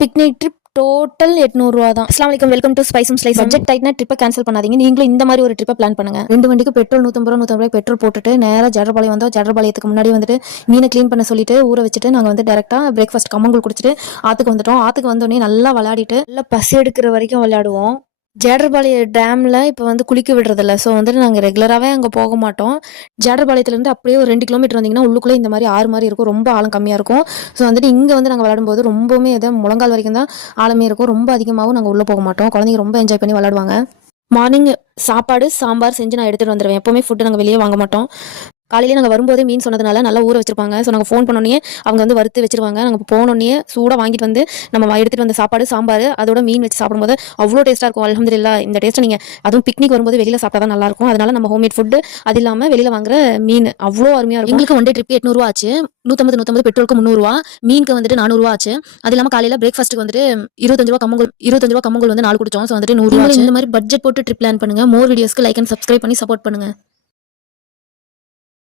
Picnic trip total 800 ரூபா தான். அஸ்ஸலாமு அலைக்கும், welcome to Spice Slice. Budget டைட்னா ட்ரிப்பை கேன்சல் பண்ணாதீங்க. நீங்களும் இந்த மாதிரி ஒரு ட்ரிப்பை பிளான் பண்ணுங்க. 2 வண்டிக்கு பெட்ரோல் 150 ரூபாய் பெட்ரோல் போட்டுட்டு நேராக ஜடர்பாளையம் வந்தோம். ஜடர்பாளையத்துக்கு முன்னாடி வந்துட்டு மீனை க்ளீன் பண்ண சொல்லிட்டு ஊற வச்சுட்டு நாங்கள் வந்து டேரெக்டாக பிரேக்ஃபாஸ்ட் கம்மங்கூழ் குடிச்சிட்டு ஆற்றுக்கு வந்துட்டோம். ஆற்றுக்கு வந்தோடனே நல்லா விளையாடிட்டு நல்லா பசி எடுக்கிற வரைக்கும் விளையாடுவோம். ஜேடர்பாளையம் டேமில் இப்போ வந்து குளிக்க விடுறதில்ல. ஸோ வந்துட்டு நாங்கள் ரெகுலராகவே அங்கே போக மாட்டோம். ஜேடர்பாளையத்துலேருந்து அப்படியே ஒரு 2 கிலோமீட்டர் வந்தீங்கன்னா உள்ளுக்குள்ளே இந்த மாதிரி ஆறு மாதிரி இருக்கும். ரொம்ப ஆழம் கம்மியாக இருக்கும். ஸோ வந்துட்டு இங்கே வந்து நாங்கள் விளையாடும்போது ரொம்பவுமே முழங்கால் வரைக்கும் தான் ஆழமே இருக்கும். ரொம்ப அதிகமாகவும் நாங்கள் உள்ளே போக மாட்டோம். குழந்தைங்க ரொம்ப என்ஜாய் பண்ணி விளையாடுவாங்க. மார்னிங் சாப்பாடு சாம்பார் செஞ்சு நான் எடுத்துகிட்டு வந்துடுவேன். எப்போவுமே ஃபுட்டு நாங்கள் வெளியே வாங்க மாட்டோம். காலையிலே நாங்கள் வரும்போதே மீன் சொன்னதுனால நல்லா ஊற வச்சிருப்பாங்க. ஸோ நாங்கள் ஃபோன் பண்ணோன்னே அவங்க வந்து வறுத்து வச்சிருவாங்க. நாங்கள் போனோடனே சூடாக வாங்கிட்டு வந்து நம்ம எடுத்துகிட்டு வந்த சாப்பாடு சாம்பார் அதோட மீன் வச்சு சாப்பிடும்போது அவ்வளோ டேஸ்ட்டாக இருக்கும். அல்ஹம்துலில்லாஹ். இந்த டேஸ்ட்டை நீங்கள் அதுவும் பிக்னிக் வரும்போது வெளியில் சாப்பிட்டா தான் நல்லாயிருக்கும். அதனால நம்ம ஹோம்மேட் ஃபுட்டு அது இல்லாமல் வெளியில் வாங்குற மீன் அவ்வளோ அருமையாக இருக்கும். எங்களுக்கு ஒன் டே ட்ரிப் 800 ரூபா ஆச்சு. 150 பெட்ரோலுக்கு 300 ரூபா, மீனுக்கு வந்துட்டு 400 ரூபா ஆச்சு. அது இல்லாமல் காலையில் பிரேக்ஃபாஸ்ட்டுக்கு வந்துட்டு 25 ரூபா கம்மங்கூழ் வந்து 4 குடிச்சோம். ஸோ வந்துட்டு 100 ரூபா. இந்த மாதிரி பட்ஜெட் போட்டு ட்ரிப் பிளான் பண்ணுங்க. மோர் வீடியோஸ்க்கு லைக் அண்ட் சப்ஸ்கிரைப் பண்ணி சப்போர்ட் பண்ணுங்க.